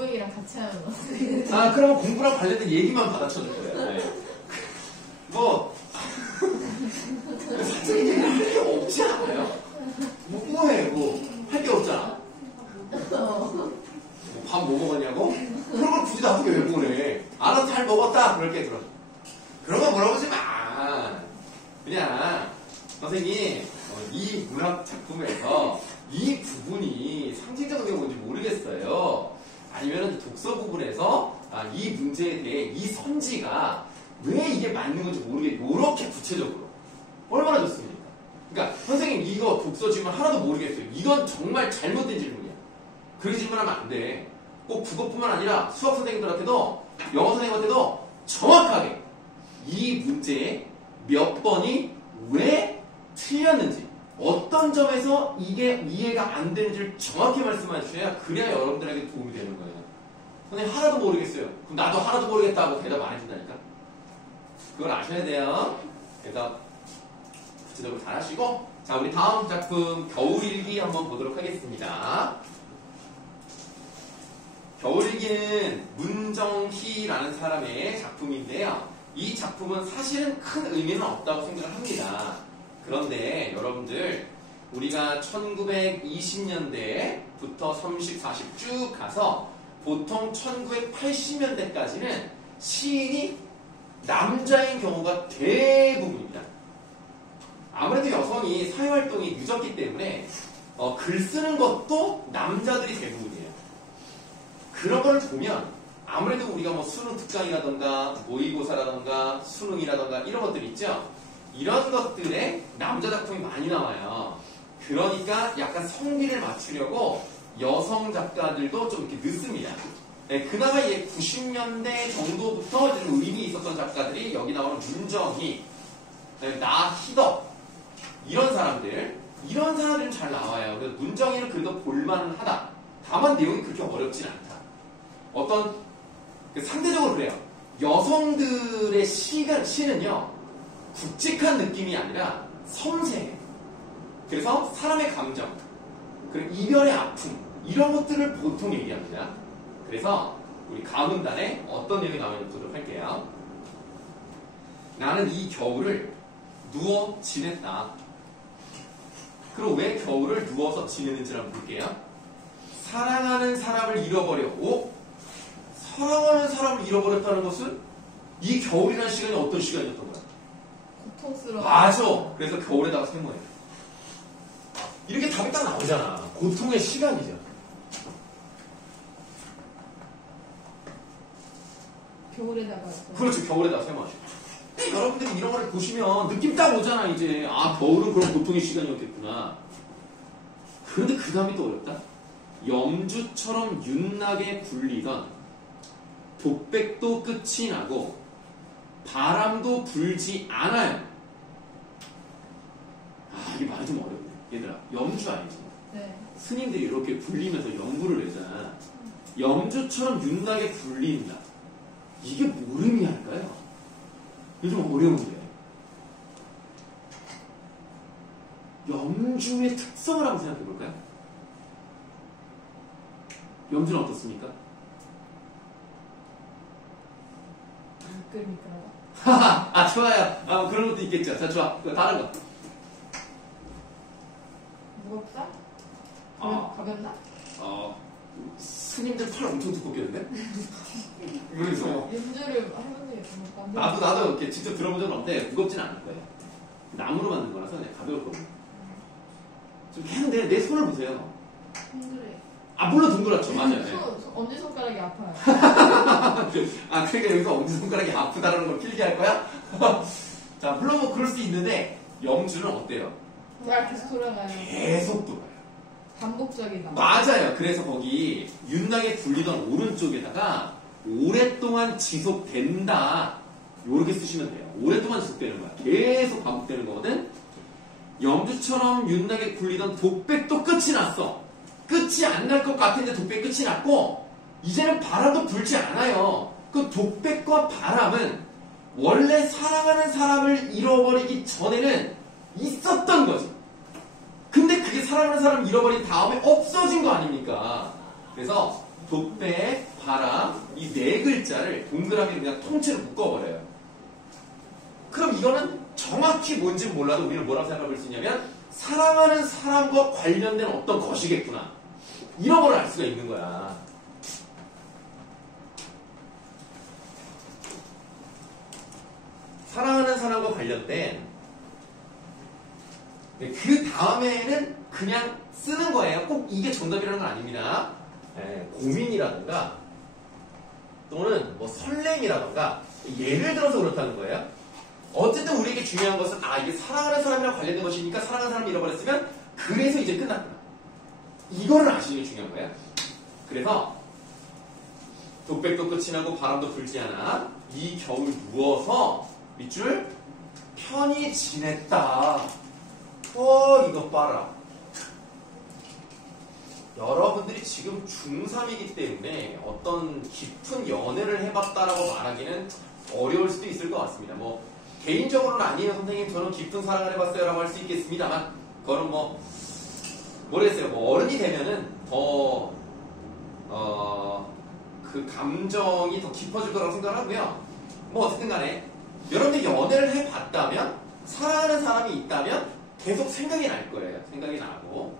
공부이랑 같이 하면 어떻게 돼? 아, 그러면 공부랑 관련된 얘기만 받아쳐줄 거예요. 네. 뭐, 사투리 할 게 없지 않아요? 뭐해, 할 게 없잖아. 밥 뭐 먹었냐고? 그런 걸 굳이 나쁘게 왜 보내? 알아서 잘 먹었다. 그럴게, 그럼. 그런 거 물어보지 마. 그냥, 선생님, 이 문학 작품에서 이 부분이 상징적인 게 뭔지 모르겠어요. 아니면 독서 부분에서 이 문제에 대해 이 선지가 왜 이게 맞는 건지 모르겠고, 이렇게 구체적으로. 얼마나 좋습니까? 그러니까, 선생님, 이거 독서 질문 하나도 모르겠어요. 이건 정말 잘못된 질문이야. 그렇게 질문하면 안 돼. 꼭 국어뿐만 아니라 수학 선생님들한테도, 영어 선생님한테도 정확하게 이 문제에 몇 번이 왜 틀렸는지, 어떤 점에서 이게 이해가 안 되는지를 정확히 말씀해 주셔야 그래야 여러분들에게 도움이 되는 거예요. 선생님 하나도 모르겠어요. 그럼 나도 하나도 모르겠다고 대답 안 해준다니까. 그걸 아셔야 돼요. 그래서 구체적으로 잘 하시고, 자, 우리 다음 작품 겨울일기 한번 보도록 하겠습니다. 겨울일기는 문정희라는 사람의 작품인데요. 이 작품은 사실은 큰 의미는 없다고 생각을 합니다. 그런데 여러분들, 우리가 1920년대부터 30, 40 쭉 가서 보통 1980년대까지는 시인이 남자인 경우가 대부분입니다. 아무래도 여성이 사회활동이 늦었기 때문에 글 쓰는 것도 남자들이 대부분이에요. 그런 걸 보면 아무래도 우리가 뭐 수능 특강이라던가 모의고사라던가 수능이라던가 이런 것들 있죠. 이런 것들에 남자 작품이 많이 나와요. 그러니까 약간 성비를 맞추려고 여성 작가들도 좀 이렇게 늦습니다. 네, 그나마 90년대 정도부터 좀 의미 있었던 작가들이 여기 나오는 문정희, 나희덕 이런 사람들은 잘 나와요. 그래서 문정희는 그래도 볼만은 하다. 다만 내용이 그렇게 어렵진 않다. 어떤 상대적으로 그래요. 여성들의 시는요 굵직한 느낌이 아니라 섬세해. 그래서 사람의 감정, 그리고 이별의 아픔 이런 것들을 보통 얘기합니다. 그래서 우리 가문단에 어떤 내용이 나오는지 보도록 할게요. 나는 이 겨울을 누워 지냈다. 그리고 왜 겨울을 누워서 지내는지 한번 볼게요. 사랑하는 사람을 잃어버렸고, 사랑하는 사람을 잃어버렸다는 것은 이 겨울이라는 시간이 어떤 시간이었던 거야? 고통스러워. 맞아. 그래서 겨울에다가 세모해. 이렇게 답이 딱 나오잖아. 고통의 시간이죠. 겨울에다가. 그렇죠. 겨울에다가 세모하죠. 여러분들이 이런 걸 보시면 느낌 딱 오잖아. 이제 겨울은 그런 고통의 시간이었겠구나. 그런데 그 다음이 또 어렵다. 염주처럼 윤나게 굴리던 독백도 끝이 나고 바람도 불지 않아요. 이게 말이 좀 어렵네. 얘들아, 염주 아니지? 네. 스님들이 이렇게 굴리면서 연구를 내잖아. 염주처럼 윤나게 굴린다. 이게 뭘 의미할까요? 이게 좀 어려운데. 염주의 특성을 한번 생각해 볼까요? 염주는 어떻습니까? 그러니까. 좋아요. 그런 것도 있겠죠. 자, 좋아. 다른 거. 무겁다? 어. 가볍나? 스님들 팔 엄청 두껍겠는데? 그래서 염주를 할머니가 무겁다. 나도 이렇게 직접 들어본 적은 없는데 무겁진 않을 거예요. 나무로 만든 거라서 그냥 가벼울 겁니다. 좀 했는데 내 손을 보세요. 동그래. 물론 동그랗죠. 맞아요. 네. 엄지손가락이 아파요. 그러니까 여기서 엄지손가락이 아프다라는 걸 필기할 거야? 자, 물론 뭐 그럴 수 있는데 염주는 어때요? 계속 돌아가요. 계속 돌아요. 반복적이다. 맞아요. 그래서 거기 윤나게 굴리던 오른쪽에다가 오랫동안 지속된다. 요렇게 쓰시면 돼요. 오랫동안 지속되는 거야. 계속 반복되는 거거든. 염주처럼 윤나게 굴리던 독백도 끝이 났어. 끝이 안 날 것 같은데 독백 끝이 났고, 이제는 바람도 불지 않아요. 그 독백과 바람은 원래 사랑하는 사람을 잃어버리기 전에는 있었던 거지. 근데 그게 사랑하는 사람을 잃어버린 다음에 없어진 거 아닙니까? 그래서 독배, 바람 이 네 글자를 동그라미로 그냥 통째로 묶어버려요. 그럼 이거는 정확히 뭔지 몰라도 우리는 뭐라고 생각해 볼 수 있냐면 사랑하는 사람과 관련된 어떤 것이겠구나. 이런 걸 알 수가 있는 거야. 사랑하는 사람과 관련된 그 다음에는 그냥 쓰는 거예요. 꼭 이게 정답이라는 건 아닙니다. 고민이라든가 또는 뭐 설렘이라든가 예를 들어서 그렇다는 거예요. 어쨌든 우리에게 중요한 것은 이게 사랑하는 사람이랑 관련된 것이니까 사랑하는 사람을 잃어버렸으면 그래서 이제 끝났구나. 이거를 아시는 게 중요한 거예요. 그래서 독백도 끝이 나고 바람도 불지 않아 이 겨울 누워서 밑줄 편히 지냈다. 이것 봐라. 여러분들이 지금 중3이기 때문에 어떤 깊은 연애를 해봤다라고 말하기는 어려울 수도 있을 것 같습니다. 뭐 개인적으로는 아니에요 선생님 저는 깊은 사랑을 해봤어요 라고 할 수 있겠습니다만 그거는 모르겠어요. 뭐 어른이 되면은 더 그 감정이 더 깊어질 거라고 생각하고요. 뭐 어쨌든 간에 여러분들이 연애를 해봤다면 사랑하는 사람이 있다면 계속 생각이 날 거예요. 생각이 나고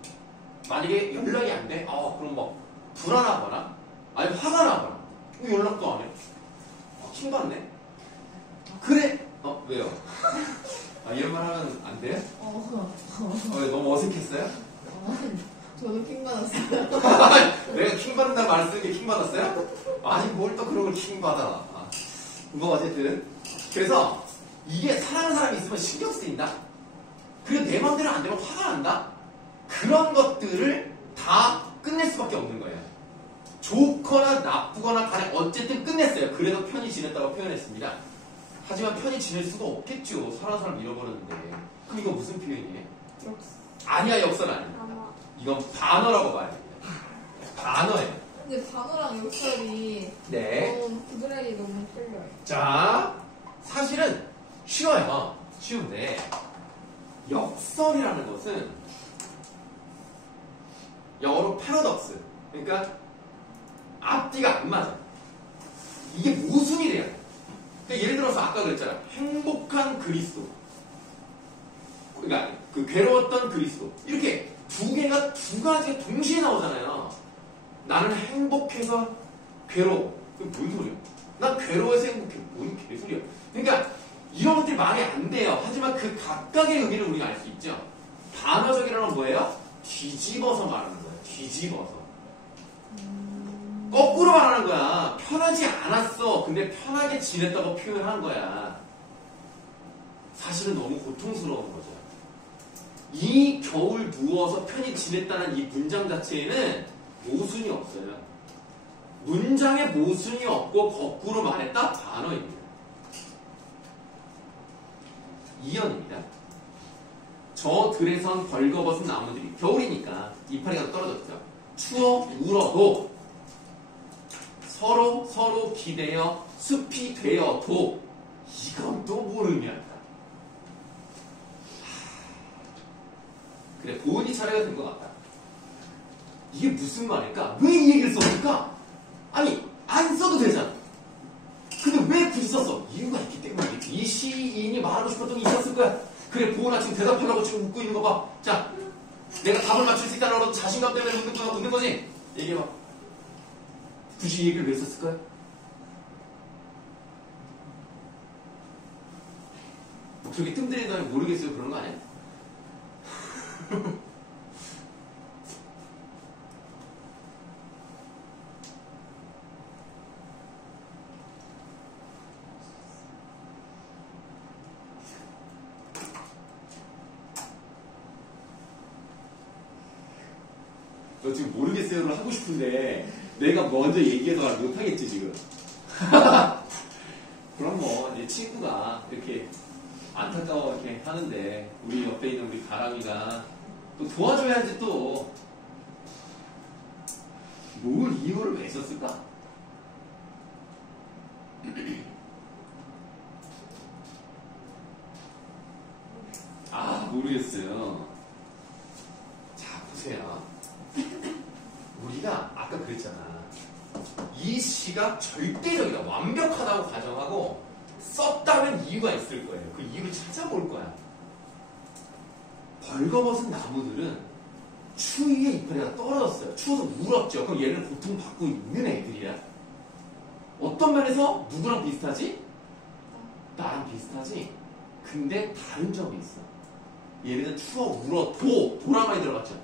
만약에 연락이 안 돼? 그럼 불안하거나 아니 화가 나거나 연락도 안 해? 킹받네? 그래? 왜요? 이런 말 하면 안 돼요? 왜, 너무 어색했어요? 저도 킹 받았어요. 내가 킹받는다는 말을 쓰는 게 킹받았어요? 아니 뭘 또 그런 걸 킹받아. 뭐 어쨌든 그래서 이게 사랑하는 사람이 있으면 신경 쓰인다? 그리고 내 맘대로 안 되면 화가 난다? 그런 것들을 다 끝낼 수밖에 없는 거예요. 좋거나 나쁘거나 간에 어쨌든 끝냈어요. 그래서 편히 지냈다고 표현했습니다. 하지만 편히 지낼 수가 없겠죠. 사랑하는 사람 잃어버렸는데. 그럼 이거 무슨 표현이에요? 아니야, 역사는 아닙니다. 이건 반어라고 봐야 됩니다. 반어예요. 근데 단어랑 역설이 너무 구드레기 너무 틀려요. 자, 사실은 쉬워요. 쉬운데 역설이라는 것은 영어로 패러독스. 그러니까 앞뒤가 안 맞아. 이게 모순이 돼야 돼. 그러니까 예를 들어서 아까 그랬잖아. 행복한 그리스도. 그러니까 그 괴로웠던 그리스도. 이렇게 두 개가 두 가지가 동시에 나오잖아요. 나는 행복해서 괴로워. 그게 뭔 소리야? 난 괴로워서 행복해. 뭔 개소리야. 그러니까 이런 것들이 말이 안 돼요. 하지만 그 각각의 의미를 우리가 알 수 있죠. 반어적이라는 건 뭐예요? 뒤집어서 말하는 거예요. 뒤집어서. 거꾸로 말하는 거야. 편하지 않았어. 근데 편하게 지냈다고 표현한 거야. 사실은 너무 고통스러운 거죠. 이 겨울 누워서 편히 지냈다는 이 문장 자체에는 모순이 없어요. 문장에 모순이 없고 거꾸로 말했다? 반어입니다. 2연입니다. 저 들에선 벌거벗은 나무들이 겨울이니까 이파리가 떨어졌죠. 추워 울어도 서로 기대어 숲이 되어도 이건 또 모르면 그래 보은이 차례가 된 것 같다. 이게 무슨 말일까? 왜 이 얘기를 썼을까? 아니 안 써도 되잖아. 근데 왜 굳이 썼어? 이유가 있기 때문이겠지. 이 시인이 말하고 싶었던 게 있었을 거야. 그래 보은아 지금 대답하려고 지금 웃고 있는 거 봐. 자 내가 답을 맞출 수 있다는 자신감 때문에 웃는 거지? 얘기해봐. 굳이 이 얘기를 왜 썼을까요? 목소리 뜸들이다니 모르겠어요. 그런 거 아니야? 너 지금 모르겠어요를 하고 싶은데 내가 먼저 얘기해서 못하겠지 지금. 그럼 뭐 내 친구가 이렇게 안타까워 이렇게 하는데 우리 옆에 있는 우리 가랑이가 또 도와줘야지 또. 뭘 이유를 왜 썼을까? 모르겠어요. 자 보세요. 우리가 아까 그랬잖아. 이 시가 절대적이다, 완벽하다고 가정하고 썼다는 이유가 있을 거예요. 그 이유를 찾아볼 거야. 벌거벗은 나무들은 추위에 이파리가 떨어졌어요. 추워서 울었죠. 그럼 얘는 고통받고 있는 애들이야. 어떤 면에서 누구랑 비슷하지? 나랑 비슷하지? 근데 다른 점이 있어. 얘네는 추워 울어 도랑 많이 들어갔죠.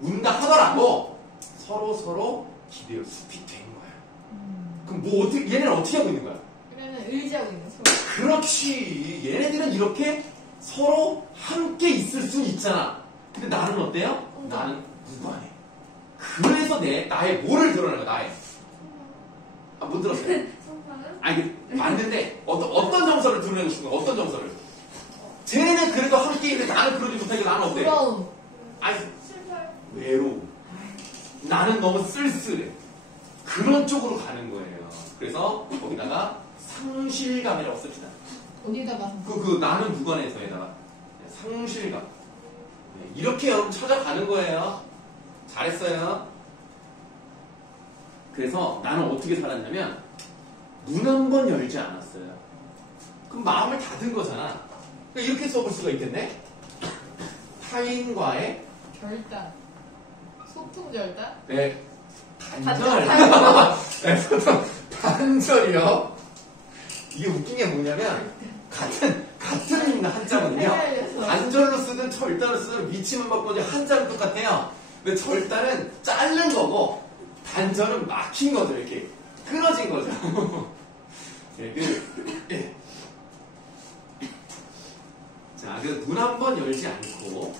운다 하더라도 서로 기대어 숲이 된 거야. 그럼 뭐 어떻게 얘네는 어떻게 하고 있는 거야? 그러면 의지하고 있는 서로. 그렇지. 얘네들은 이렇게 서로 함께 있을 수 있잖아. 근데 나는 어때요? 나는 무관해. 그래서 나의 뭐를 드러내는 거야? 나의. 못 들었어요? 성판은? 아니 맞는데 어떤 정서를 드러내고 싶은 거야? 어떤 정서를? 쟤네는 그래도 함께 있는데 나는 그러지 못하니까 나는 어때? 부러움. 아니 실패. 외로움. 나는 너무 쓸쓸해. 그런 쪽으로 가는 거예요. 그래서 거기다가 상실감이라고 씁시다. 어디다가? 나는 무관해서에다가 상실감. 네, 이렇게 여러분 찾아가는 거예요. 잘했어요. 그래서 나는 어떻게 살았냐면 문 한 번 열지 않았어요. 그럼 마음을 닫은 거잖아. 그러니까 이렇게 써볼 수가 있겠네. 타인과의 결단. 소통절단? 네, 단절. 단절. 네, 소통 단절이요. 이게 웃긴 게 뭐냐면 같은 한자거든요. 헷갈려서. 단절로 쓰든 절단으로 쓰든 위치만 바꾸지 한자는 똑같아요. 근데 절단은 자른 거고 단절은 막힌 거죠. 이렇게 끊어진 거죠. 네, 예. 자, 그래서 문 한 번 열지 않고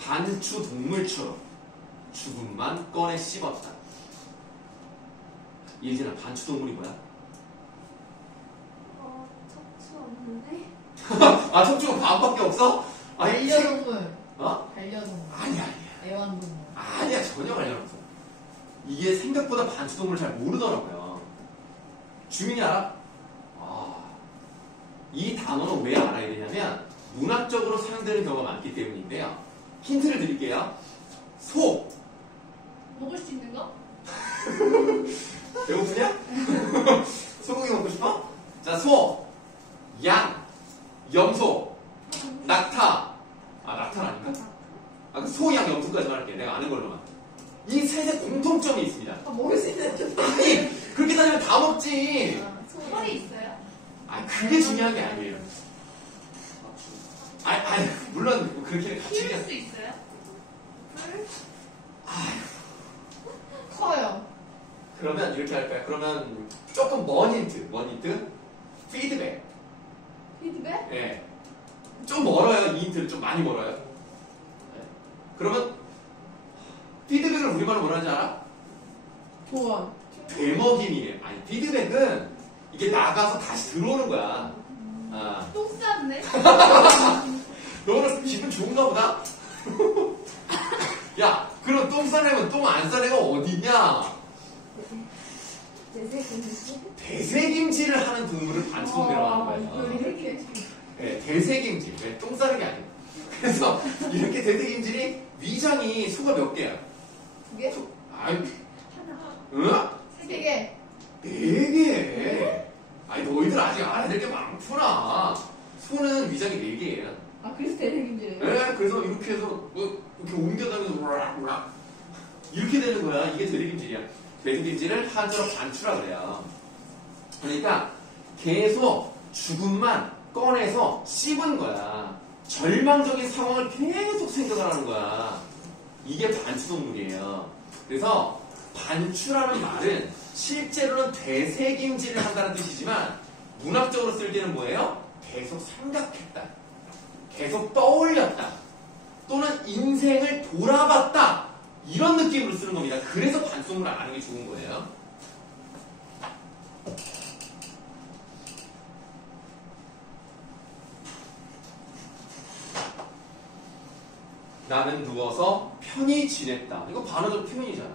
반추 동물처럼 죽음만 꺼내 씹었다. 예진아, 반추 동물이 뭐야? 척추 없는데? 아, 척추가 반밖에 없어? 아, 반려동물. 어? 반려동물. 아니야. 애완동물. 아니야, 전혀 관련 없어. 이게 생각보다 반추동물을 잘 모르더라고요. 주민이 알아? 이 단어는 왜 알아야 되냐면 문학적으로 사용되는 경우가 많기 때문인데요. 힌트를 드릴게요. 소. 먹을 수 있는 거? 배고프냐? 소고기 먹고 싶어? 자, 소, 양, 염소, 낙타. 아, 낙타는 아닌가? 아, 소, 양, 염소까지 말할게. 내가 아는 걸로만. 이 셋의 공통점이 있습니다. 먹을 수 있는 좀. 아니, 그렇게 따지면 다 먹지. 털이 있어요? 아, 그게 중요한 게 아니에요. 아니, 물론 그렇게 같이 키울 수 있어요? 풀? 커요. 그러면 이렇게 할까요? 그러면 조금 먼 힌트. 피드백. 피드백? 예. 좀 멀어요. 이 힌트는 좀 많이 멀어요. 네. 그러면 피드백을 우리말로 뭐라 하는지 알아? 조언. 되먹임이에요. 아니, 피드백은 이게 나가서 다시 들어오는 거야. 아. 똥 쌌네? 너는 기분 좋은가 보다? 야, 그럼 똥 싸내면 똥 안 싸내가 어디냐? 대세김질을 하는 동물을 반수동이라고 하는 거예요. 네, 대세김질. 네, 똥 싸는 게 아니에요. 그래서 이렇게 대세김질이 위장이 소가 몇 개야? 2개? 아이, 하나. 응? 3개. 4개. 아니, 너희들 아직 알아야 될 게 많구나. 소는 위장이 4개예요. 아, 그래서 대세김질이에요? 네, 그래서 이렇게 해서 이렇게 옮겨다니면서 우락우락 이렇게 되는 거야. 이게 대세김질이야. 대세김질을 한자로 반추라 그래요. 그러니까 계속 죽음만 꺼내서 씹은 거야. 절망적인 상황을 계속 생각을 하는 거야. 이게 반추동물이에요. 그래서 반추라는 말은 실제로는 대세김질을 한다는 뜻이지만 문학적으로 쓸 때는 뭐예요? 계속 생각했다. 계속 떠올렸다. 또는 인생을 돌아봤다. 이런 느낌으로 쓰는 겁니다. 그래서 반송을 안 하는 게 좋은 거예요. 나는 누워서 편히 지냈다. 이거 반어적 표현이잖아.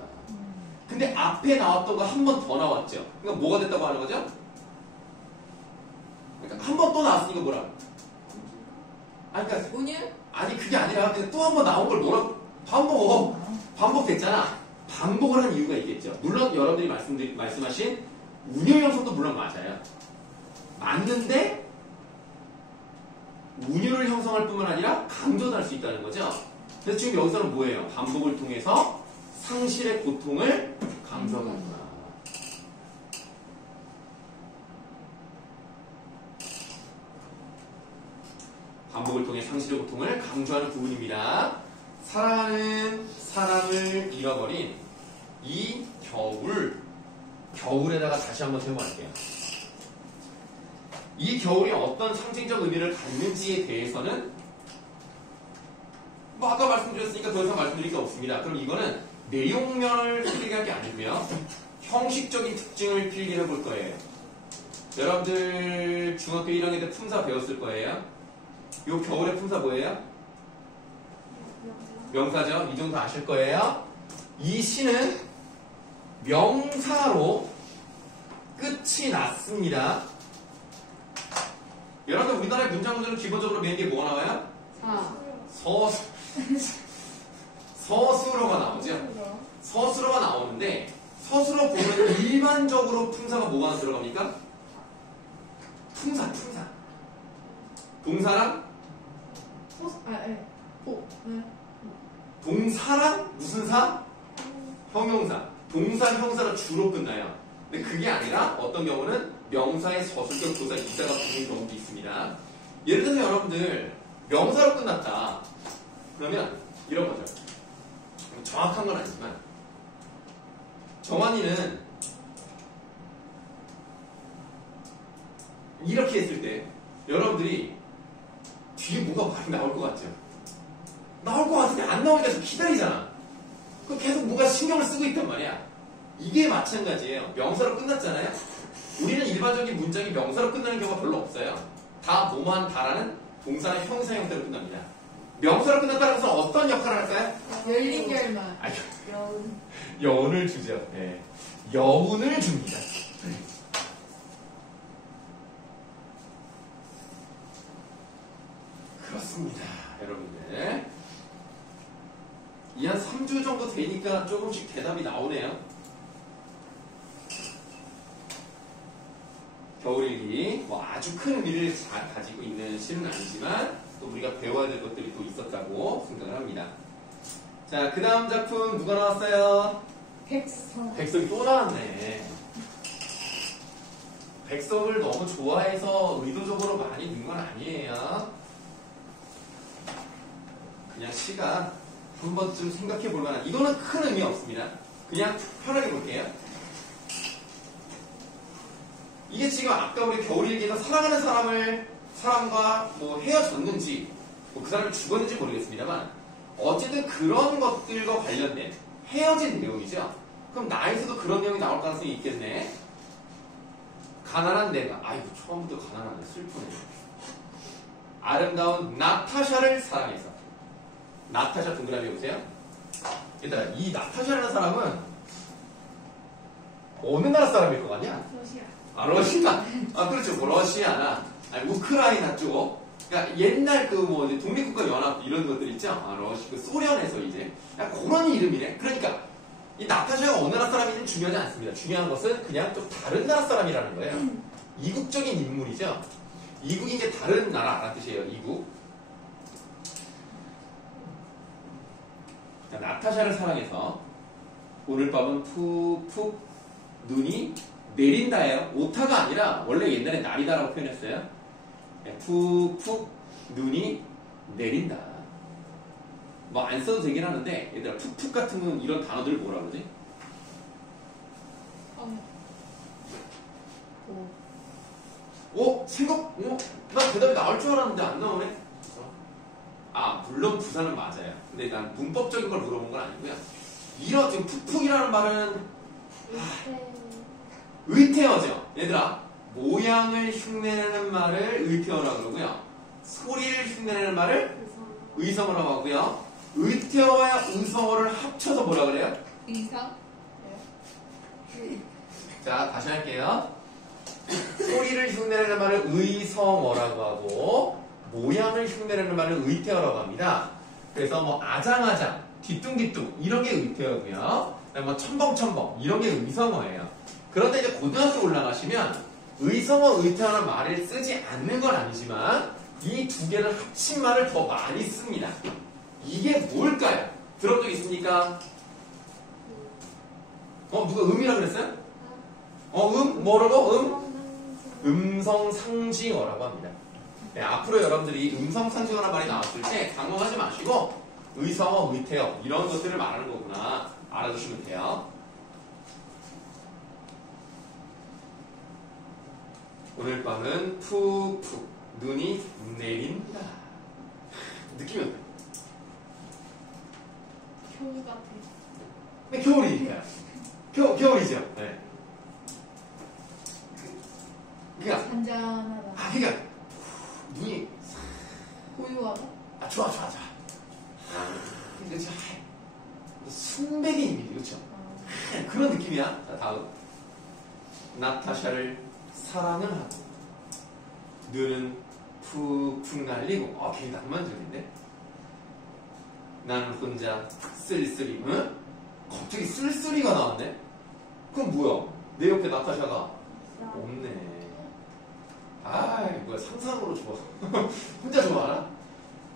근데 앞에 나왔던 거 한 번 더 나왔죠. 그러니까 뭐가 됐다고 하는 거죠? 그러니까 한 번 또 나왔으니까 뭐라? 아니, 그러니까 운율? 아니 그게 아니라 또 한 번 나온 걸 뭐라고? 반복됐잖아. 반복을 한 이유가 있겠죠. 물론 여러분들이 말씀하신 운율 형성도 물론 맞아요. 맞는데 운율을 형성할 뿐만 아니라 강조도 할 수 있다는 거죠. 그래서 지금 여기서는 뭐예요? 반복을 통해서 상실의 고통을 강조하는구나. 반복을 통해 상실의 고통을 강조하는 부분입니다. 사랑하는 사람을 잃어버린 이 겨울에다가 다시 한번 제목할게요. 이 겨울이 어떤 상징적 의미를 갖는지에 대해서는 뭐 아까 말씀드렸으니까 더 이상 말씀드릴 게 없습니다. 그럼 이거는 내용면을 필기할 게 아니고요. 형식적인 특징을 필기해 볼 거예요. 여러분들 중학교 1학년 때 품사 배웠을 거예요. 요 겨울의 품사 뭐예요? 명사죠. 이 정도 아실 거예요. 이 시는 명사로 끝이 났습니다. 여러분들 우리나라의 문장문제는 기본적으로 맨 뒤에 뭐가 나와요? 서술어가 나오죠. 서술어가 나오는데 서술어 보면 일반적으로 품사가 뭐가 들어갑니까? 품사. 동사랑 동사랑 무슨 사? 형용사. 동사, 형사가 주로 끝나요. 근데 그게 아니라 어떤 경우는 명사의 서술격 도사 이자가 붙는 경우도 있습니다. 예를 들어서 여러분들 명사로 끝났다. 그러면 이런 거죠. 정확한 건 아니지만 정환이는 이렇게 했을 때 여러분들이 뒤에 뭐가 많이 나올 것 같죠? 나올 것 같은데 안 나오니까 계속 기다리잖아. 그럼 계속 뭔가 신경을 쓰고 있단 말이야. 이게 마찬가지예요. 명사로 끝났잖아요. 우리는 일반적인 문장이 명사로 끝나는 경우가 별로 없어요. 다 뭐만 다라는 동사나 형사 형태로 끝납니다. 명사로 끝났다는 것은 어떤 역할을 할까요? 열린 결말. 여운을 주죠. 네. 여운을 줍니다. 그렇습니다. 여러분들. 이 한 3주 정도 되니까 조금씩 대답이 나오네요. 겨울일기 뭐 아주 큰 의미를 잘 가지고 있는 시는 아니지만 또 우리가 배워야 될 것들이 또 있었다고 생각을 합니다. 자, 그 다음 작품 누가 나왔어요? 백석이 또 나왔네. 백석을 너무 좋아해서 의도적으로 많이 넣은 건 아니에요. 그냥 시가 한 번쯤 생각해 볼 만한, 이거는 큰 의미 없습니다. 그냥 편하게 볼게요. 이게 지금 아까 우리 겨울일기에서 사랑하는 사람과 뭐 헤어졌는지, 뭐 그 사람이 죽었는지 모르겠습니다만, 어쨌든 그런 것들과 관련된 헤어진 내용이죠. 그럼 나에서도 그런 내용이 나올 가능성이 있겠네. 가난한 내가, 아이고, 처음부터 가난하네. 슬프네. 아름다운 나타샤를 사랑해서. 나타샤 동그라미 보세요. 일단 이 나타샤라는 사람은 어느 나라 사람일 것 같냐? 러시아. 아, 러시아. 아, 그렇죠. 뭐 러시아나 아니, 우크라이나 쪽. 그러니까 옛날 그 뭐 독립국가 연합 이런 것들 있죠. 아, 그 소련에서 이제 그런 이름이네. 그러니까 이 나타샤가 어느 나라 사람인지는 중요하지 않습니다. 중요한 것은 그냥 좀 다른 나라 사람이라는 거예요. 이국적인 인물이죠. 이국이 이제 다른 나라라는 뜻이에요. 이국. 나타샤를 사랑해서 오늘 밤은 푹푹 눈이 내린다예요. 오타가 아니라 원래 옛날에 날이다라고 표현했어요. 푹푹 눈이 내린다. 뭐 안 써도 되긴 하는데 얘들아 푹푹 같은 이런 단어들 뭐라 그러지? 나 대답이 나올 줄 알았는데 안 나오네? 아, 물론 부사는 맞아요. 근데 난 문법적인 걸 물어본 건 아니고요. 이런 지금 푹푹이라는 말은 의태어죠. 얘들아, 모양을 흉내내는 말을 의태어라고 그러고요. 소리를 흉내내는 말을 의성어라고 하고요. 의태어와 의성어를 합쳐서 뭐라 그래요? 의성? 자, 다시 할게요. 소리를 흉내내는 말을 의성어라고 하고 모양을 흉내내는 말을 의태어라고 합니다. 그래서 뭐 아장아장, 뒤뚱뒤뚱 이런 게 의태어고요. 뭐 첨벙첨벙 이런 게 의성어예요. 그런데 이제 고등학교 올라가시면 의성어, 의태어라는 말을 쓰지 않는 건 아니지만 이 두 개를 합친 말을 더 많이 씁니다. 이게 뭘까요? 들어본 적 있습니까? 누가 음이라 그랬어요? 뭐라고? 음성상징어라고 합니다. 네, 앞으로 여러분들이 음성상징어라는 말이 나왔을 때 당황하지 마시고 의성어, 의태어 이런 것들을 말하는 거구나 알아두시면 돼요. 오늘 밤은 푹푹 눈이 내린다. 느낌이 어때요? 겨울 같아. 네, 겨울이니까요. 겨울이죠. 네. 그러니까 잔잔하다. 그러니까 눈이 고요하다. 좋아. 그렇죠. 순백의 이미지 그렇죠. 그런 느낌이야. 자, 다음 나타샤를 사랑을 하고 눈은 푹푹 날리고 굉장히 낭만적인데 나는 혼자 쓸쓸히 응? 갑자기 쓸쓸히가 나왔네. 그럼 뭐야? 내 옆에 나타샤가 없네. 뭐야 상상으로 좋아. 혼자 좋아하나?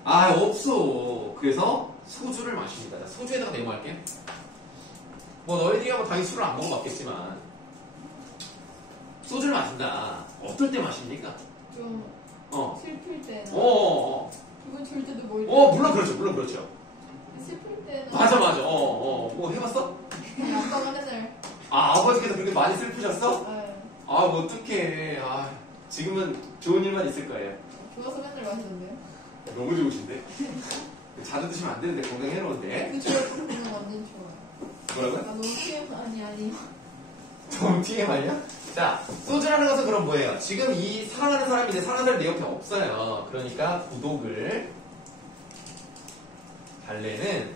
없어. 그래서 소주를 마십니다. 자, 소주에다가 네모할게. 뭐 너희들이 당연히 술을 안 먹어봤겠지만 소주를 마신다. 어떨 때 마십니까? 좀 슬플 때나. 기분 좋을 때도 뭐 물론 그렇죠. 슬플 때는. 맞아. 뭐 해봤어? 아빠가 맨날. 아버지께서 그렇게 많이 슬프셨어? 네. 어떡해. 지금은 좋은 일만 있을 거예요. 좋아서 맨날 마시던데요? 너무 좋으신데? 자주 드시면 안 되는데 건강에 해로운데. 그 좋아하는 거 완전 좋아요. 뭐라고요? 너무 아니. 좀 TMI야? 자, 소주라는 것은 그럼 뭐예요? 지금 이 사랑하는 사람인데 사랑하는 사람이 내 옆에 없어요. 그러니까 구독을 달래는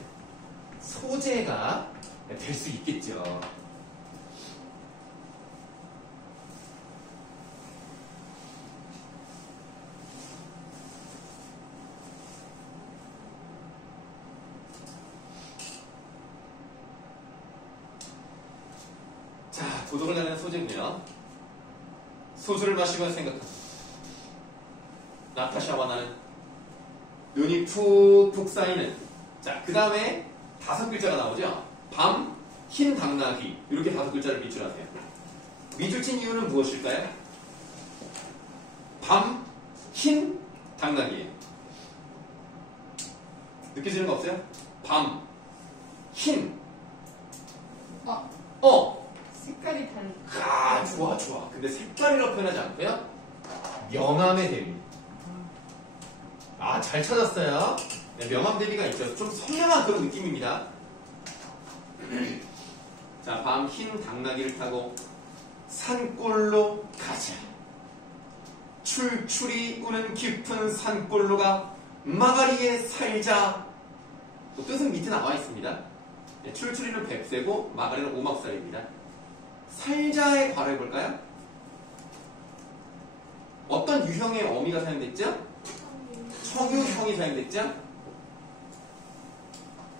소재가 될 수 있겠죠. 자, 도덕을 달래는 소재고요. 소주를 마시고 생각합니다. 나타샤와 나는 눈이 푹푹 쌓이는. 자, 그 다음에 5글자가 나오죠. 밤, 흰 당나귀 이렇게 5글자를 밑줄하세요. 밑줄 친 이유는 무엇일까요? 밤, 흰 당나귀예요. 느껴지는 거 없어요? 밤, 흰. 색깔이 달라. 좋아. 근데 색깔이라고 표현하지 않고요. 명암의 대비. 잘 찾았어요. 네, 명암 대비가 있죠. 좀 선명한 그런 느낌입니다. 자, 밤 흰 당나귀를 타고 산골로 가자. 출출이 우는 깊은 산골로가 마가리에 살자. 뜻은 밑에 나와 있습니다. 네, 출출이는 뱁새고 마가리는 오막살입니다. 살자의 괄호 해볼까요? 어떤 유형의 어미가 사용됐죠? 청유형이 사용됐죠?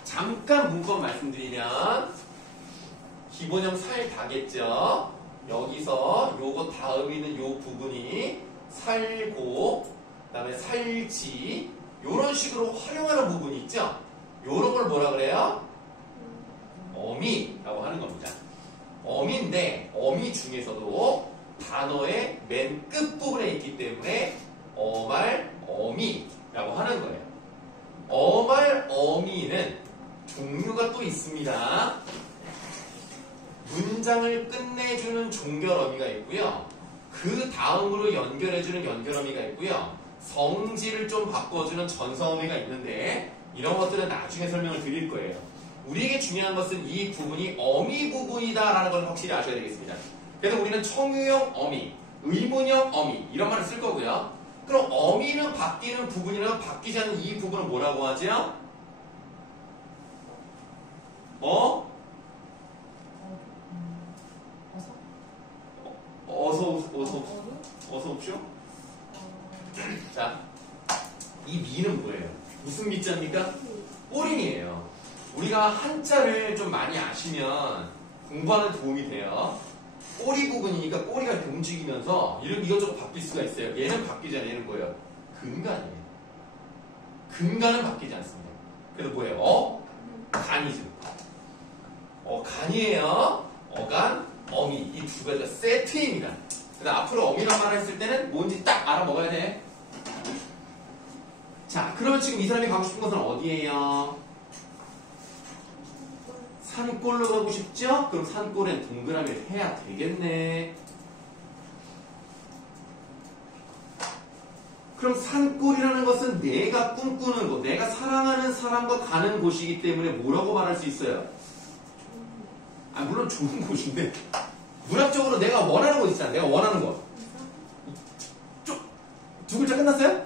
잠깐 문법 말씀드리면 기본형 살다겠죠? 여기서 요거 다음에 있는 요 부분이 살고 그 다음에 살지 요런 식으로 활용하는 부분이 있죠? 요런 걸 뭐라 그래요? 어미라고 하는 겁니다. 어미인데 어미 중에서도 단어의 맨 끝부분에 있기 때문에 어말 어미라고 하는 거예요. 어말 어미는 종류가 또 있습니다. 문장을 끝내주는 종결어미가 있고요. 그 다음으로 연결해주는 연결어미가 있고요. 성질을 좀 바꿔주는 전성어미가 있는데 이런 것들은 나중에 설명을 드릴 거예요. 우리에게 중요한 것은 이 부분이 어미 부분이다라는 걸 확실히 아셔야 되겠습니다. 그래서 우리는 청유형 어미, 의문형 어미 이런 말을 쓸 거고요. 그럼 어미는 바뀌는 부분이나 바뀌지 않는 이 부분은 뭐라고 하죠? 어서 옵쇼? 자, 이 미는 뭐예요? 무슨 미자입니까? 꼬린이에요. 우리가 한자를 좀 많이 아시면 공부하는 도움이 돼요. 꼬리 부분이니까 꼬리가 이렇게 움직이면서 이름 이것저것 바뀔 수가 있어요. 얘는 바뀌잖아요. 얘는 뭐예요? 근간이에요. 근간은 바뀌지 않습니다. 그래서 뭐예요? 간이죠. 간이에요. 어간, 어미. 이 두 가지가 세트입니다. 그래서 앞으로 어미란 말을 했을 때는 뭔지 딱 알아 먹어야 돼. 자, 그러면 지금 이 사람이 가고 싶은 곳은 어디예요? 산골로 가고 싶죠? 그럼 산골엔 동그라미를 해야 되겠네. 그럼 산골이라는 것은 내가 꿈꾸는 곳, 내가 사랑하는 사람과 가는 곳이기 때문에 뭐라고 말할 수 있어요? 물론 좋은 곳인데 문학적으로 내가 원하는 곳 있잖아. 내가 원하는 곳. 두 글자 끝났어요?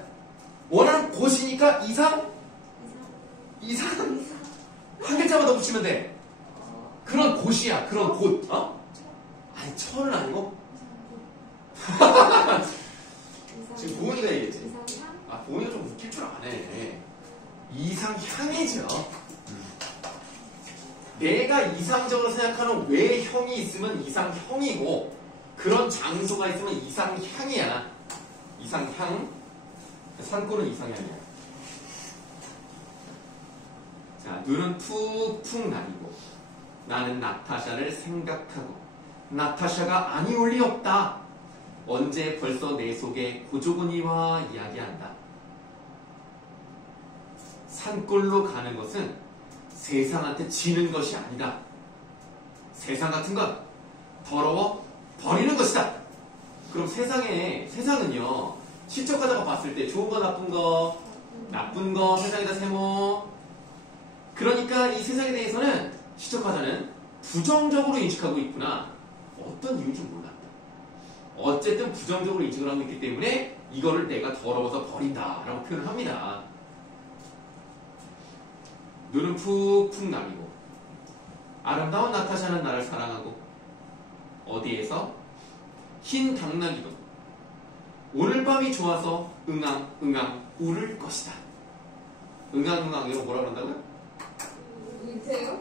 원하는 곳이니까 이상 한 글자만 더 붙이면 돼. 그런 곳이야. 그런 곳. 아니 천은 아니고. 지금 보은이가 얘기했지. 보은이가 좀 웃길 줄 아네. 이상향이죠. 내가 이상적으로 생각하는 외형이 있으면 이상형이고 그런 장소가 있으면 이상향이야. 이상향. 산골은 이상향이야. 자, 눈은 푹푹 나리고 나는 나타샤를 생각하고 나타샤가 아니올 리 없다. 언제 벌써 내 속에 고조군이와 이야기한다. 산골로 가는 것은 세상한테 지는 것이 아니다. 세상 같은 건 더러워 버리는 것이다. 그럼 세상은요, 시적가자가 봤을 때 좋은 거, 나쁜 거, 세상에다 세모. 그러니까 이 세상에 대해서는 시적가자는 부정적으로 인식하고 있구나. 어떤 이유인지 몰랐다. 어쨌든 부정적으로 인식을 하고 있기 때문에 이거를 내가 더러워서 버린다 라고 표현을 합니다. 눈은 푹푹 나리고 아름다운 나타샤는 나를 사랑하고 어디에서? 흰 당나귀도 오늘 밤이 좋아서 응앙 울을 것이다. 응앙 이거 뭐라 그런다고요? 의세요?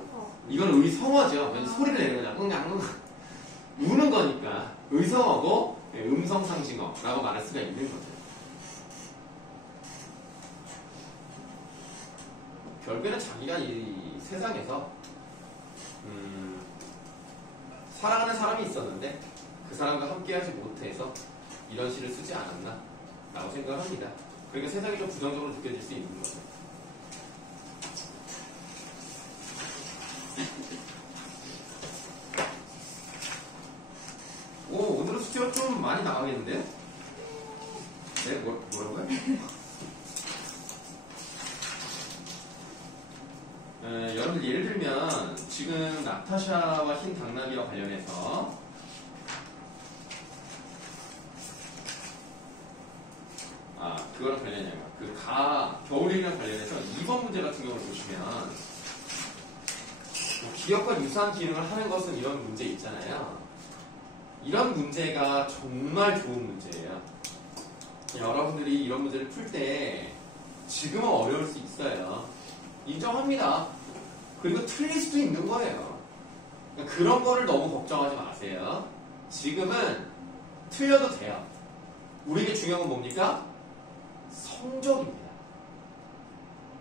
이건 의성어죠. 소리를 내는 거냐. 응앙 우는 거니까 의성어고 음성상징어라고 말할 수가 있는 거죠. 결국에는 자기가 이 세상에서 사랑하는 사람이 있었는데 그 사람과 함께하지 못해서 이런 시를 쓰지 않았나 라고 생각을 합니다. 그러니까 세상이 좀 부정적으로 느껴질 수 있는 거죠. 오늘은 수치가 좀 많이 나가겠는데요? 네, 뭐라고요? 여러분들 예를 들면 지금 나타샤와 흰 당나귀와 관련해서 그거랑 관련이에요. 겨울이랑 관련해서 2번 문제 같은 경우를 보시면 기억과 유사한 기능을 하는 것은 이런 문제 있잖아요. 이런 문제가 정말 좋은 문제예요. 여러분들이 이런 문제를 풀 때 지금은 어려울 수 있어요. 인정합니다. 그리고 틀릴 수도 있는 거예요. 그러니까 그런 거를 너무 걱정하지 마세요. 지금은 틀려도 돼요. 우리에게 중요한 건 뭡니까? 성적입니다.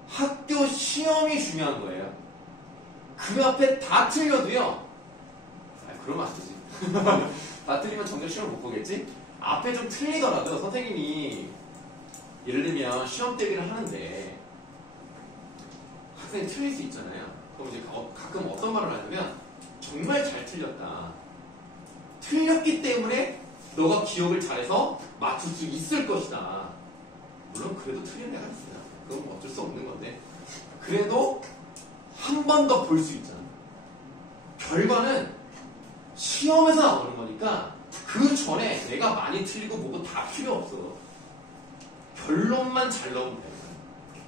학교 시험이 중요한 거예요. 그 앞에 다 틀려도요. 그러면 안 되지. 다 틀리면 정작 시험을 못 보겠지? 앞에 좀 틀리더라도 선생님이 예를 들면 시험 대비를 하는데 학생이 틀릴 수 있잖아요. 그럼 이제 가끔 어떤 말을 하냐면 정말 잘 틀렸다. 틀렸기 때문에 너가 기억을 잘해서 맞출 수 있을 것이다. 물론 그래도 틀린 데가 있어요. 그건 어쩔 수 없는 건데 그래도 한 번 더 볼 수 있잖아. 결과는 시험에서 나오는 거니까 그 전에 내가 많이 틀리고 뭐고 다 필요 없어. 결론만 잘 넣으면 돼요.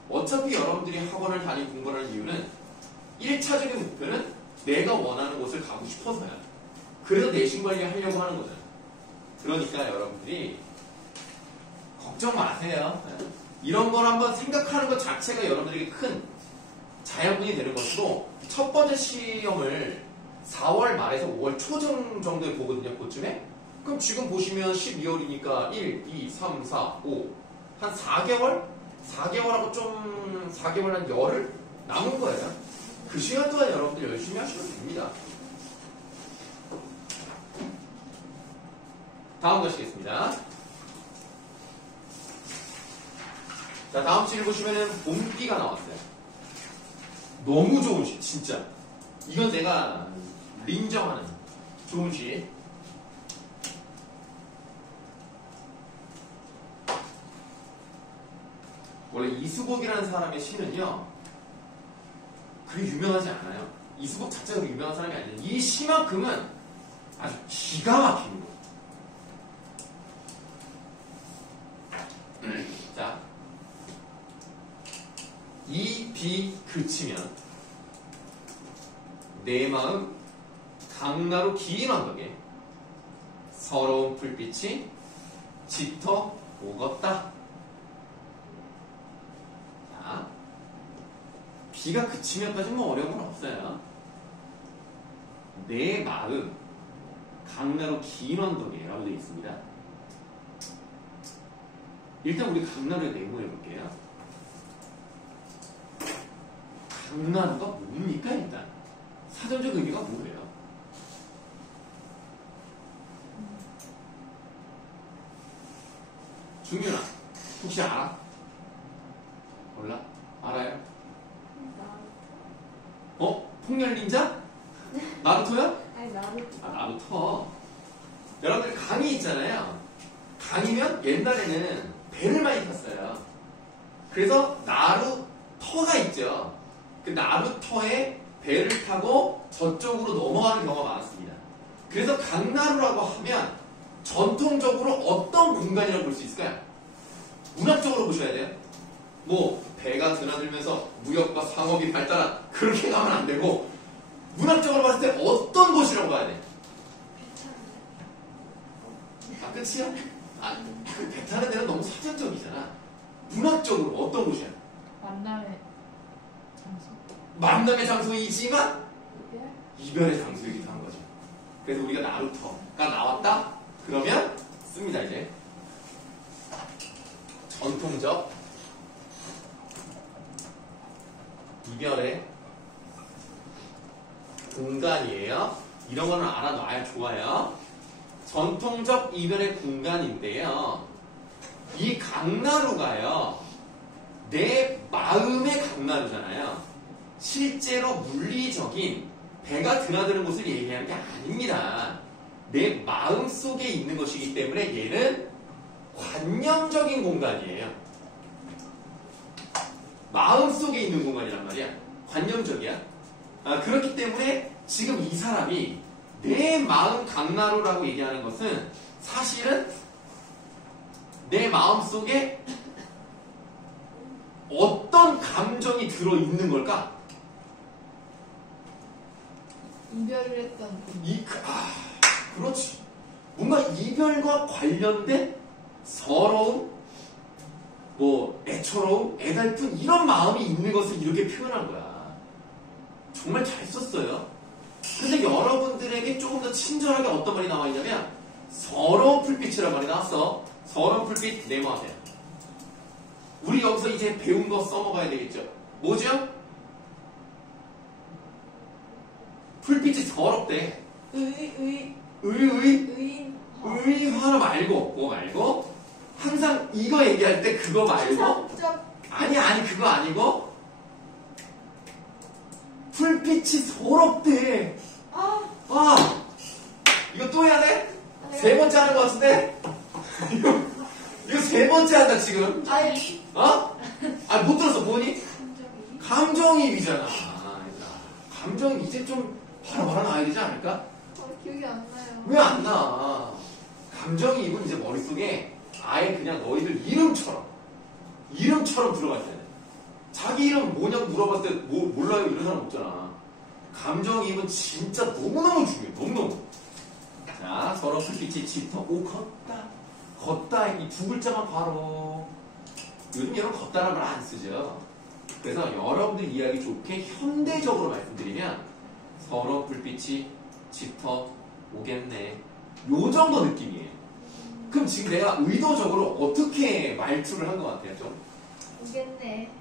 어차피 여러분들이 학원을 다니고 공부하는 이유는 1차적인 목표는 내가 원하는 곳을 가고 싶어서야. 그래서 내신 관리 하려고 하는 거잖아요. 그러니까 여러분들이 걱정 마세요. 이런 걸 한번 생각하는 것 자체가 여러분들에게 큰 자양분이 되는 것이고 첫 번째 시험을 4월 말에서 5월 초중 정도에 보거든요. 그쯤에. 그럼 지금 보시면 12월이니까 1, 2, 3, 4, 5. 한 4개월? 4개월하고 좀 4개월 한 열흘 남은 거예요. 그 시간 동안 여러분들 열심히 하시면 됩니다. 다음 가시겠습니다. 자, 다음 시를 보시면은 봄비가 나왔어요. 너무 좋은 시, 진짜. 이건 내가 인정하는 좋은 시. 원래 이수복이라는 사람의 시는요, 그게 유명하지 않아요. 이수복 자체가 그렇게 유명한 사람이 아니에요. 이 시만큼은 아주 기가 막힌 거예요. 자, 이 비 그치면 내 마음 강나루 긴 언덕에 서러운 불빛이 짙어 오겄다. 자, 비가 그치면까지 뭐 어려운 건 없어요. 내 마음 강나루 긴 언덕에 라고 되어 있습니다. 일단 우리 강나루에 메모해 볼게요. 강나루가 뭡니까 일단? 사전적 의미가 뭐예요? 중윤아, 혹시 알아? 몰라? 알아요? 폭렬닌자? 나루토야? 아니 나도. 아, 나루토. 여러분들 강이 있잖아요. 강이면 옛날에는 배를 많이 탔어요. 그래서 나루터가 있죠. 그 나루터에 배를 타고 저쪽으로 넘어가는 경우가 많았습니다. 그래서 강나루라고 하면 전통적으로 어떤 공간이라고 볼 수 있을까요? 문학적으로 보셔야 돼요. 뭐 배가 드나들면서 무역과 상업이 발달한 그렇게 가면 안 되고 문학적으로 봤을 때 어떤 곳이라고 봐야 돼? 아, 끝이야? 아, 그 배 타는 데는 너무 사전적이잖아. 문학적으로 어떤 곳이야? 만남의 장소. 만남의 장소이지만 이별? 이별의 장소이기도 한 거죠. 그래서 우리가 나루터가 나왔다? 그러면 씁니다 이제. 전통적 이별의 공간이에요. 이런 거는 알아놔야 좋아요. 전통적 이별의 공간인데요. 이 강나루가요, 내 마음의 강나루잖아요. 실제로 물리적인 배가 드나드는 곳을 얘기하는 게 아닙니다. 내 마음 속에 있는 것이기 때문에 얘는 관념적인 공간이에요. 마음 속에 있는 공간이란 말이야. 관념적이야. 그렇기 때문에 지금 이 사람이 내 마음 강나루라고 얘기하는 것은 사실은 내 마음 속에 어떤 감정이 들어있는 걸까? 이별을 했던 그렇지. 뭔가 이별과 관련된 서러움, 뭐 애처로움, 애달픈 이런 마음이 있는 것을 이렇게 표현한 거야. 정말 잘 썼어요. 근데 여러분들에게 조금 더 친절하게 어떤 말이 나와 있냐면 서러운 불빛이라는 말이 나왔어. 서러운 불빛 메모하세요. 우리 여기서 이제 배운 거 써먹어야 되겠죠. 뭐죠? 불빛이 서럽대. 의화 말고 뭐 말고 항상 이거 얘기할 때 그거 말고 아니 그거 아니고 불빛이 서럽대. 이거 또 해야 돼? 세 번째 하는 것 같은데? 이거 세 번째 한다 지금. 못 들었어. 뭐니? 감정이입이잖아. 감정이 이제 좀 바로 나와야 되지 않을까? 기억이 안 나요. 왜 안 나? 감정이입은 이제 머릿속에 아예 그냥 너희들 이름처럼 들어가 있어야 돼. 자기 이름 뭐냐고 물어봤을 때 몰라요 이런 사람 없잖아. 감정이입은 진짜 너무너무 중요해. 너무너무. 자, 서러운 불빛이 짙어 걷다 이 두 글자만 바로. 요즘 여러분 걷다라는 말 안 쓰죠. 그래서 여러분들 이해하기 좋게 현대적으로 말씀드리면 서러운 불빛이 짙어 오겠네. 요 정도 느낌이에요. 그럼 지금 내가 의도적으로 어떻게 말투를 한 것 같아요? 좀? 오겠네.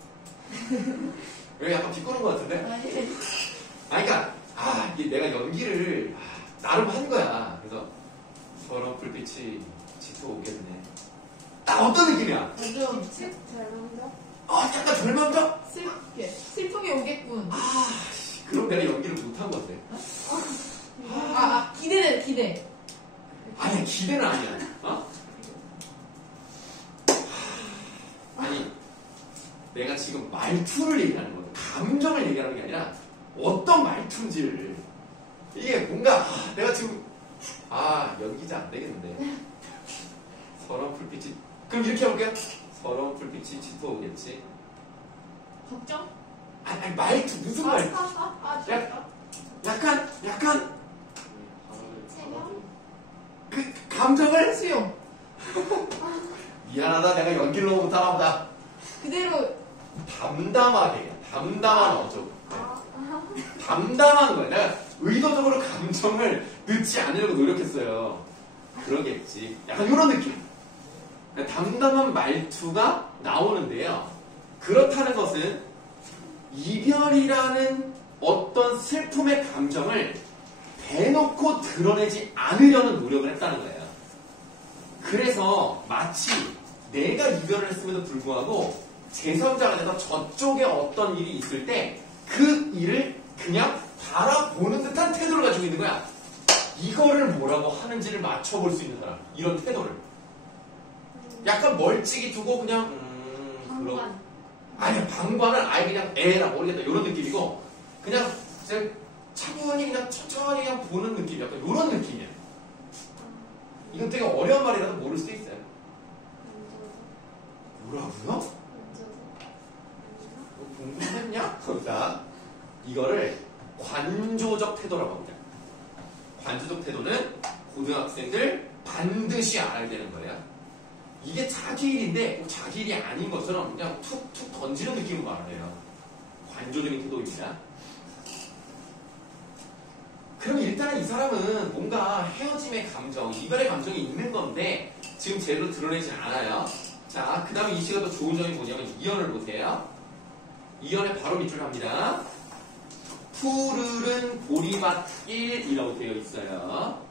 왜 약간 비꼬는 것 같은데? 아니. 그러니까 이게 내가 연기를 나름 한 거야. 그래서 서러운 불빛이 짙어 오겠네. 딱 어떤 느낌이야? 좀 절망적? 약간 절망적? 슬프게. 슬픔이 오겠군. 그럼 내가 연기를 못한 건데. 기대는 기대. 아니야, 기대는 아니야. 아니, 내가 지금 말투를 얘기하는 거야. 감정을 얘기하는 게 아니라 어떤 말투인지를. 이게 뭔가 내가 지금 연기자 안 되겠는데. 서러운 불빛이, 그럼 이렇게 해볼게요. 서러운 불빛이 짙어 오겠지. 걱정? 아니 말투 무슨 말투? 약간 체념? 그 감정을 수용. 미안하다, 내가 연기를 너무 못하나보다. 그대로. 담담하게, 담담한 어조. 담담한 거야. 내가 의도적으로 감정을 넣지 않으려고 노력했어요. 그러겠지. 약간 이런 느낌. 담담한 말투가 나오는데요. 그렇다는 것은 이별이라는 어떤 슬픔의 감정을 대놓고 드러내지 않으려는 노력을 했다는 거예요. 그래서 마치 내가 이별을 했음에도 불구하고 제3자가 돼서 저쪽에 어떤 일이 있을 때 그 일을 그냥 바라보는 듯한 태도를 가지고 있는 거야. 이거를 뭐라고 하는지를 맞춰볼 수 있는 사람. 이런 태도를. 약간 멀찍이 두고 그냥 방관. 아니 방관은 아예 그냥 에라 모르겠다 이런 느낌이고 그냥 차분히 그냥 천천히 그냥 보는 느낌. 약간 이런 느낌이야. 이건 되게 어려운 말이라도 모를 수도 있어요. 뭐라고요? 궁금했냐? 자, 이거를 관조적 태도라고 합니다. 관조적 태도는 고등학생들 반드시 알아야 되는 거예요. 이게 자기 일인데 꼭 자기 일이 아닌 것처럼 그냥 툭툭 던지는 느낌으로 말해요. 관조적인 태도입니다. 그럼 일단은 이 사람은 뭔가 헤어짐의 감정, 이별의 감정이 있는 건데 지금 제대로 드러내지 않아요. 자, 그 다음에 이 시가 더 좋은 점이 뭐냐면 이연을 보세요. 이연에 바로 밑줄 갑니다. 푸르른 보리밭길이라고 되어 있어요.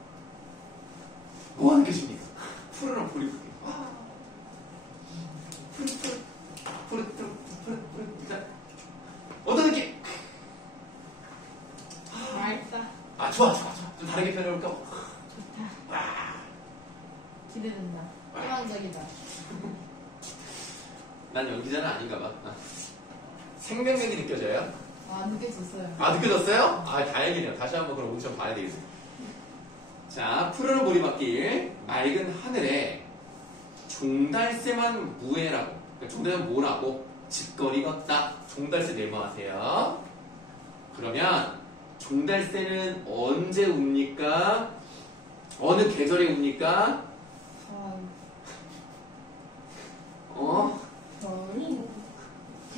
뭐가 느껴집니까? 푸르른 보리밭길. 푸르르 어떤 느낌? 맑다. 좋아. 좀 다르게 표현해볼까? 좋다. 기대된다. 희망적이다. 난 연기자는 아닌가 봐. 생명력이 느껴져요? 느껴졌어요. 느껴졌어요? 다행이네요. 다시 한번 그럼 오디션 봐야 되겠어요. 자, 푸르른 보리밭길, 맑은 하늘에 종달새만 무해라고. 그러니까 종달새는 뭐라고? 집거리 걷다. 종달새 메모하세요. 그러면 종달새는 언제 웁니까? 어느 계절에 웁니까?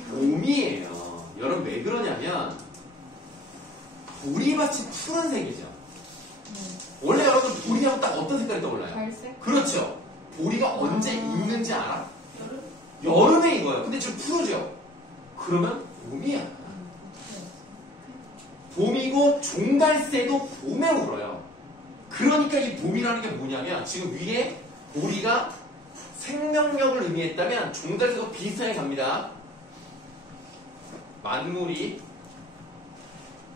봄이에요. 여러분 왜 그러냐면 보리밭이 푸른색이죠. 원래 여러분 보리하면 딱 어떤 색깔이 떠올라요? 갈색? 그렇죠. 보리가 언제 익는지 알아? 여름에 익어요. 근데 지금 푸르죠. 그러면 봄이야. 봄이고 종달새도 봄에 울어요. 그러니까 이 봄이라는 게 뭐냐면 지금 위에 보리가 생명력을 의미했다면 종달새도 비슷하게 갑니다. 만물이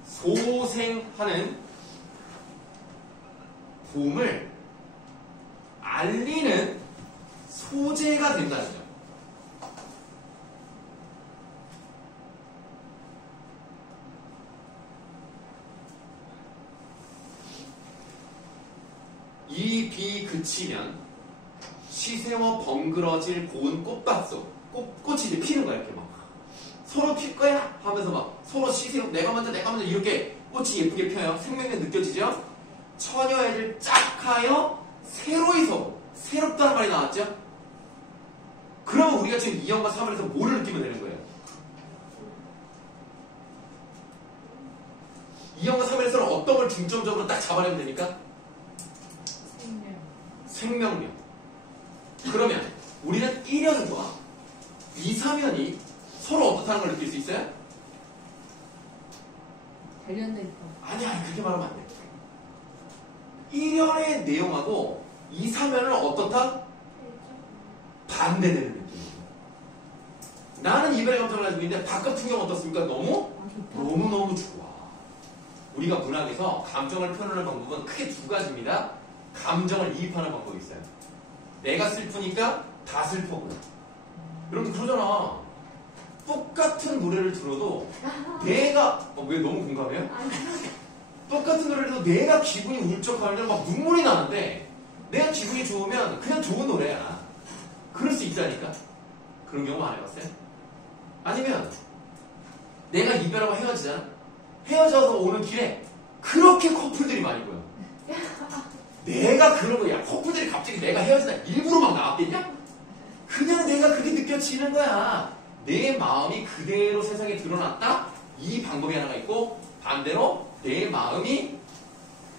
소생하는 봄을 알리는 소재가 된다는 점. 이 비 그치면 시세워 벙그러질 고운 꽃밭 속 꽃이 이제 피는 거야. 이렇게 막 서로 필 거야 하면서 막 서로 시세워 내가 먼저 이렇게 꽃이 예쁘게 펴요. 생명력 느껴지죠? 처녀애들 짝하여 새로이 서고 새롭다는 말이 나왔죠? 그러면 우리가 지금 2형과 3을에서 뭐를 느끼면 되는 거예요? 2형과 3에서는 어떤 걸 중점적으로 딱 잡아내면 됩니까? 생명. 생명력. 그러면 우리는 1현과 2, 3현이 서로 어떻다는 걸 느낄 수 있어요? 관련돼 있다. 아니야, 그렇게 말하면 안 돼. 1현의 내용하고 2, 3현은 어떻다? 반대되는 느낌이에요. 나는 이별의 감정을 가지고 있는데 바깥 풍경 어떻습니까? 너무? 좋다. 너무너무 좋아. 우리가 문학에서 감정을 표현하는 방법은 크게 두 가지입니다. 감정을 이입하는 방법이 있어요. 내가 슬프니까 다 슬퍼보여. 여러분 그러잖아. 똑같은 노래를 들어도 내가 왜 너무 공감해요? 똑같은 노래를 들어도 내가 기분이 울적하면 막 눈물이 나는데 내가 기분이 좋으면 그냥 좋은 노래야. 그럴 수 있다니까. 그런 경우 안 해봤어요? 아니면 내가 이별하고 헤어지잖아. 헤어져서 오는 길에 그렇게 커플들이 많이 보여. 내가 그런 거야. 커플들이 갑자기 내가 헤어지다 일부러 막 나왔겠냐? 그냥 내가 그게 느껴지는 거야. 내 마음이 그대로 세상에 드러났다? 이 방법이 하나가 있고, 반대로 내 마음이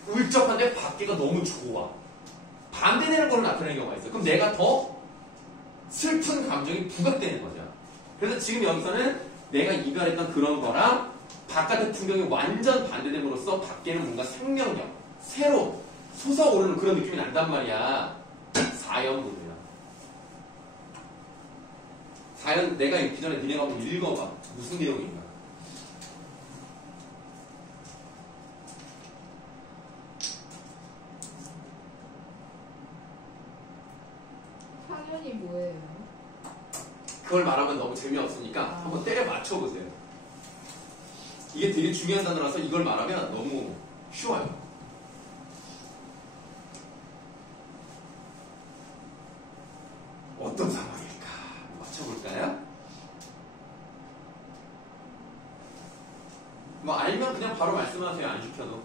울적한데 밖에가 너무 좋아. 반대되는 걸로 나타내는 경우가 있어. 그럼 내가 더 슬픈 감정이 부각되는 거죠. 그래서 지금 여기서는 내가 이별했던 그런 거랑 바깥의 풍경이 완전 반대됨으로써 밖에는 뭔가 생명력, 새로 솟아오르는 그런 느낌이 난단 말이야. 4연 보세요. 4연 내가 읽기 전에 니네가 한번 읽어봐. 무슨 내용인가? 상현이 뭐예요? 그걸 말하면 너무 재미없으니까 한번 때려 맞춰보세요. 이게 되게 중요한 단어라서 이걸 말하면 너무 쉬워요. 어떤 상황일까? 맞춰볼까요? 뭐 알면 그냥 바로 말씀하세요. 안 시켜도.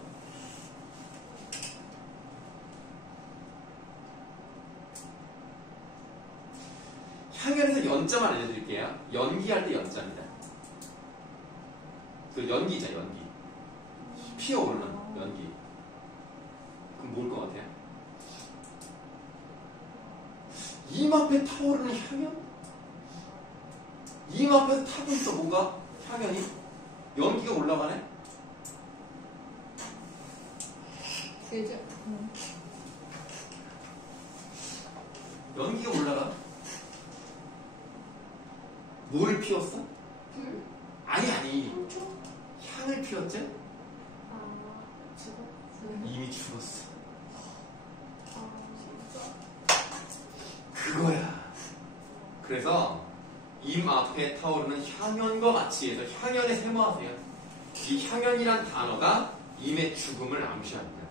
향연에서 연자만 알려드릴게요. 연기할 때 연자입니다. 그 연기죠, 연기. 피어오르는 연기. 그럼 뭘 것 같아요? 입 앞에 타오르는 향연? 입 앞에 타고 있어, 뭔가? 향연이? 연기가 올라가네? 예전 연기가 올라가? 뭐를 피웠어? 불? 아니. 향초? 향을 피웠지? 아, 죽었어요. 이미 죽었어. 아, 진짜. 그거야. 그래서 입 앞에 타오르는 향연과 같이 해서 향연에 세모하세요. 이 향연이란 단어가 임의 죽음을 암시합니다.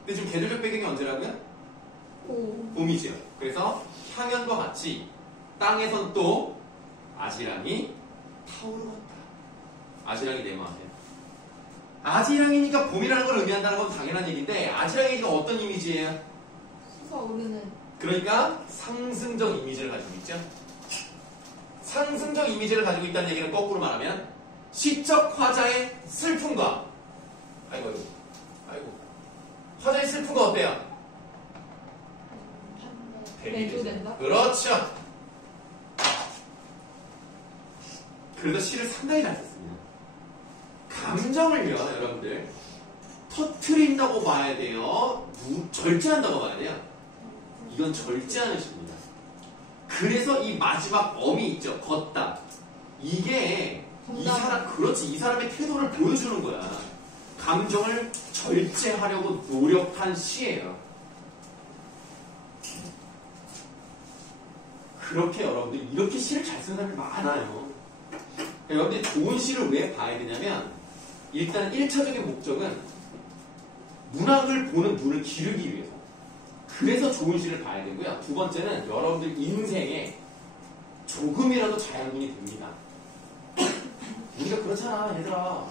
근데 지금 계절적 배경이 언제라고요? 봄이죠. 그래서 향연과 같이 땅에선 또 아지랑이 타오르었다. 아지랑이 내모하세요. 아지랑이니까 봄이라는 걸 의미한다는 건 당연한 얘기인데 아지랑이가 어떤 이미지예요? 솟아오르는 그러니까 상승적 이미지를 가지고 있죠. 상승적 이미지를 가지고 있다는 얘기는 거꾸로 말하면 시적 화자의 슬픔과 아이고 화자의 슬픔과 어때요? 대조된다? 그렇죠. 그래서 시를 상당히 잘 썼습니다. 감정을요, 여러분들 터트린다고 봐야 돼요? 절제한다고 봐야 돼요? 이건 절제하는 시입니다. 그래서 이 마지막 엄이 있죠. 걷다. 이게 이 사람, 그렇지. 이 사람의 태도를 보여주는 거야. 감정을 절제하려고 노력한 시예요. 그렇게 여러분들 이렇게 시를 잘 쓰는 사람이 많아요. 그러니까 여러분들이 좋은 시를 왜 봐야 되냐면 일단 1차적인 목적은 문학을 보는 눈을 기르기 위해서. 그래서 좋은 시를 봐야 되고요. 두 번째는 여러분들 인생에 조금이라도 자양분이 됩니다. 우리가 그렇잖아, 얘들아.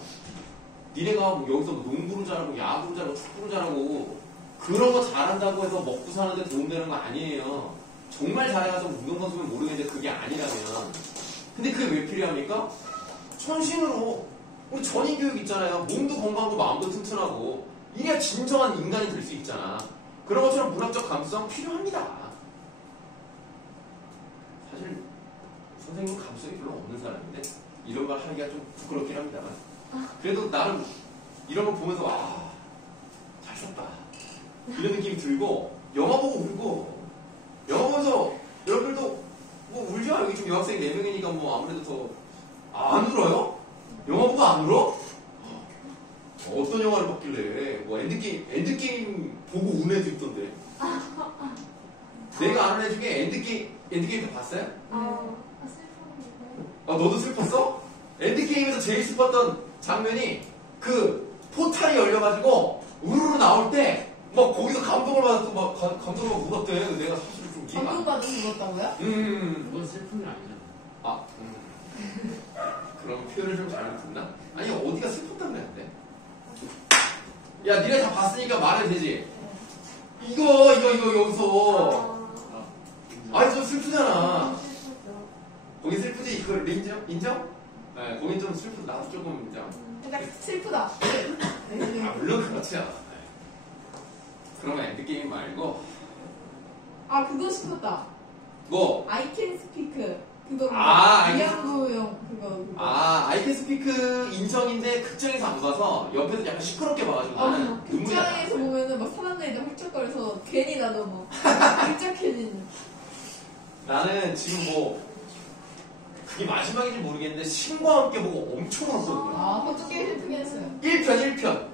니네가 뭐 여기서 뭐 농구를 잘하고 야구를 잘하고 축구를 잘하고 그런 거 잘한다고 해서 먹고 사는데 도움되는 거 아니에요. 정말 잘해가서 운동선수면 모르겠는데 그게 아니라면 근데 그게 왜 필요합니까? 천신으로 우리 전인교육 있잖아요. 몸도 건강하고 마음도 튼튼하고 이래야 진정한 인간이 될 수 있잖아. 그런 것처럼 문학적 감수성 필요합니다. 사실 선생님은 감수성이 별로 없는 사람인데 이런 말 하기가 좀 부끄럽긴 합니다만 그래도 나는 이런 거 보면서 와 잘 썼다 이런 느낌이 들고 영화 보고 울고 영화 보면서 여러분들도 뭐 울죠? 여기 지금 여학생이 4명이니까 뭐 아무래도 더 안 울어요? 영화 보고 안 울어? 어떤 영화를 봤길래 뭐 엔드게임 보고 운 애도 있던데 내가 아는 애 중에 엔드게임 다 봤어요? 슬퍼. 너도 슬펐어? 엔드게임에서 제일 슬펐던 장면이 그 포탈이 열려가지고 우르르 나올 때 막 거기서 감동을 받았어. 막 감동을 울었대. 내가 사실 좀 이해가 안 감동받아서 울었다고요? 그건 슬픈 일 아니잖아. 그럼 표현을 좀 잘못했나? 아니 어디가 슬펐다고 그랬는데? 야 니네 다 봤으니까 말해도 되지. 이거 여기서 아니 좀 슬프잖아. 거기 슬프지? 그걸 인정? 네, 거긴 좀 슬프다. 나도 조금 인정. 약간 슬프다. 물론 그렇죠. 그러면 엔드게임 말고 그거 싶었다. 뭐? I can speak. 그거 I can 이양구용 그거. 아이캔 스피크 인정인데 극장에서 안 봐서 옆에서 약간 시끄럽게 봐가지고 나는 눈물이 극장에서 나. 보면은 막 사람들이 다 훌쩍거려서 괜히 나도 막 훌쩍해지는. 나는 지금 뭐 그게 마지막인지 모르겠는데 신과 함께 보고 엄청 울었거든요. 그것도 꽤 슬프게 했어요. 1편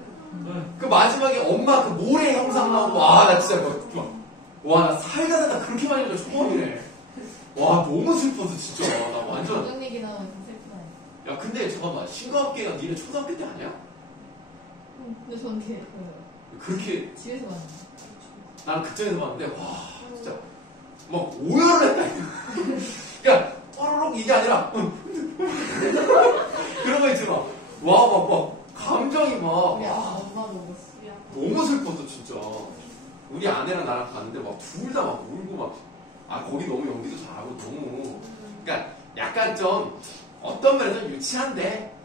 그 마지막에 엄마 그 모래 형상 나오고 와 나 진짜 와 나 살다 그렇게 많이 울어 처음이네. 와 너무 슬퍼서 진짜 나 완전 가족 얘기 나오면 좀 슬프네. 야 근데 잠깐만 신과 함께가 니네 초등학교 때 아니야? 근데 저는 그렇게 집에서 봤는데. 나는 극장에서 봤는데 와 진짜 막 오열을 했다. 그러니까 뽀로록 이게 아니라 그런 거 있지 막 막 감정이 막 우리 엄마도 울었어. 너무 슬펐어 진짜. 우리 아내랑 나랑 갔는데 막 둘 다 막 울고 막 거기 너무 연기도 잘하고 너무 그러니까 약간 좀 어떤 면에서 좀 유치한데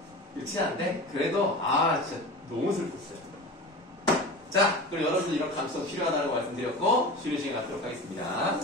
그래도 진짜 너무 슬펐어요. 자 그럼 여러분들 이런 감성 필요하다고 말씀드렸고 쉬는 시간 갖도록 하겠습니다.